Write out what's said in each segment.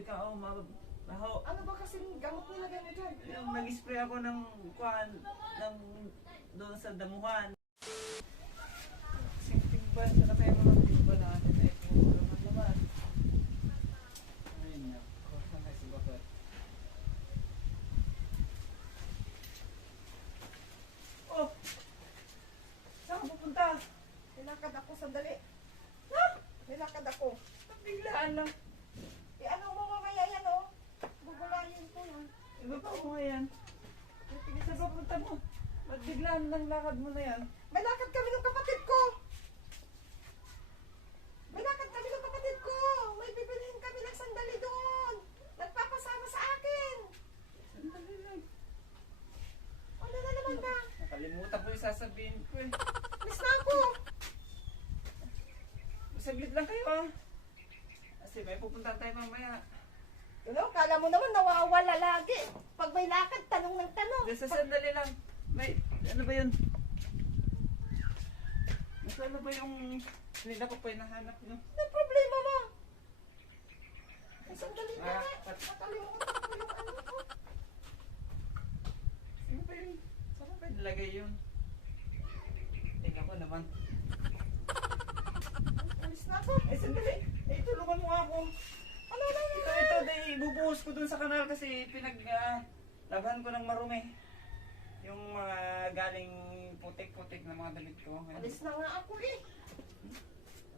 nangangamoy ka, oh, mabaho. Ano ba kasing gamot nilagay mo dyan? Yung nag-spray ako ng kuhan, ng doon sa damuhan. Kasing tigban, sa tayo mo ng tigban natin ay puro naman. Ay, nako, saan tayo si Bakit? Oh! Saan ka pupunta? Nilakad ako sandali. Ha? Nilakad ako. Biglaan lang. Eh ano mo mamaya yan oh? Gugulayin ko yan. Iba pa mo yan. Saan ka pupunta mo? Ba't biglaan lang lakad mo na yan? May lakad kami ng kapatid ko. May lakad kami ng kapatid ko. May bibilhin kami ng sandali doon. Nagpapasama sa akin. Sandali lang. Ano na naman ba? Nakalimutan ko yung sasabihin ko eh. Miss na ako. Saglit lang kayo ah. Kasi may pupunta tayo mamaya. Ano, kala mo naman nawawala lagi. Pag may lakad, tanong ng tanong. Sa sandali lang. May, ano ba yun? Ano ba yung nila ko pa yung nahanap nyo? Ano problema mo? Ay, sandali ka Ah, nga. Nakalimutan ko yung ano ko. Ano ba yun? Saan ba nilagay yun? Tingnan ko naman. Alis na ako. Eh sandali. Eh tulungan mo nga ako. Ano na yun? Ito, ibubuhos ko dun sa kanal kasi labhan ko ng marumi. Yung mga galing putik-putik na mga damit ko. Alis na nga ako eh.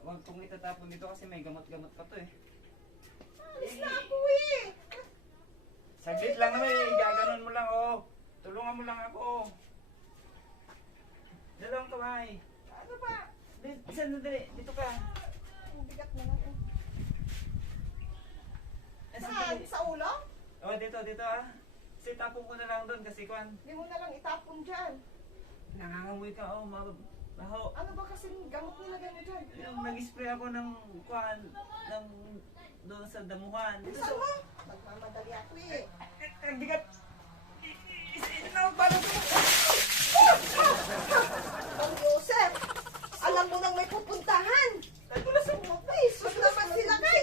Huwag kong itatapon dito kasi may gamot-gamot pa to eh. Alis na ako eh. Saglit lang naman eh, gaganon mo lang oh. Tulungan mo lang ako. Dalawang kamay. Ano ba? Dito ka. Ang bigat na lang eh. Saan? Sandali. Sa ulo? Oh, dito ah. Kasi tapon ko na lang doon kasi kwan. Hindi mo na lang itapon dyan. Nangangamoy ka oh, mabaho. Ano ba kasing gamot nilagay mo dyan? Yung nag-spray ako ng kwan, ng doon sa damuhan. Bilisan mo! Magmamadali ako eh. Ang bigat. Balot mo. Ang Joseph! Alam mo nang may pupuntahan! Nagulas mo. Ay, sus naman sila kay!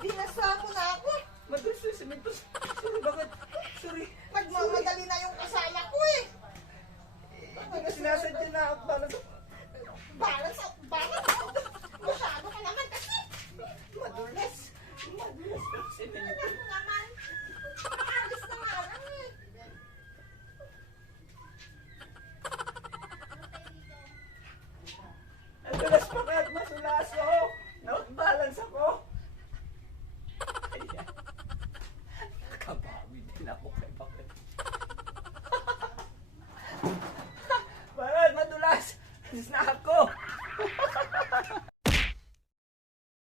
Binasa mo na ako! Madulas yung sementos. Sorry, bakit? Sorry. Nagmamadali na yung kasama ko eh! Hindi ko sinasadya na balot mo. Balance! Masyado ka naman kasi! Madulas. Madulas yung Alam sementos. mo naman! Alis na nga lang eh! Nadulas pa kahit masulas ako. Not-balance ako. Ayan. Nakabawi din ako kay bakit. Bakit madulas? Alis na ako.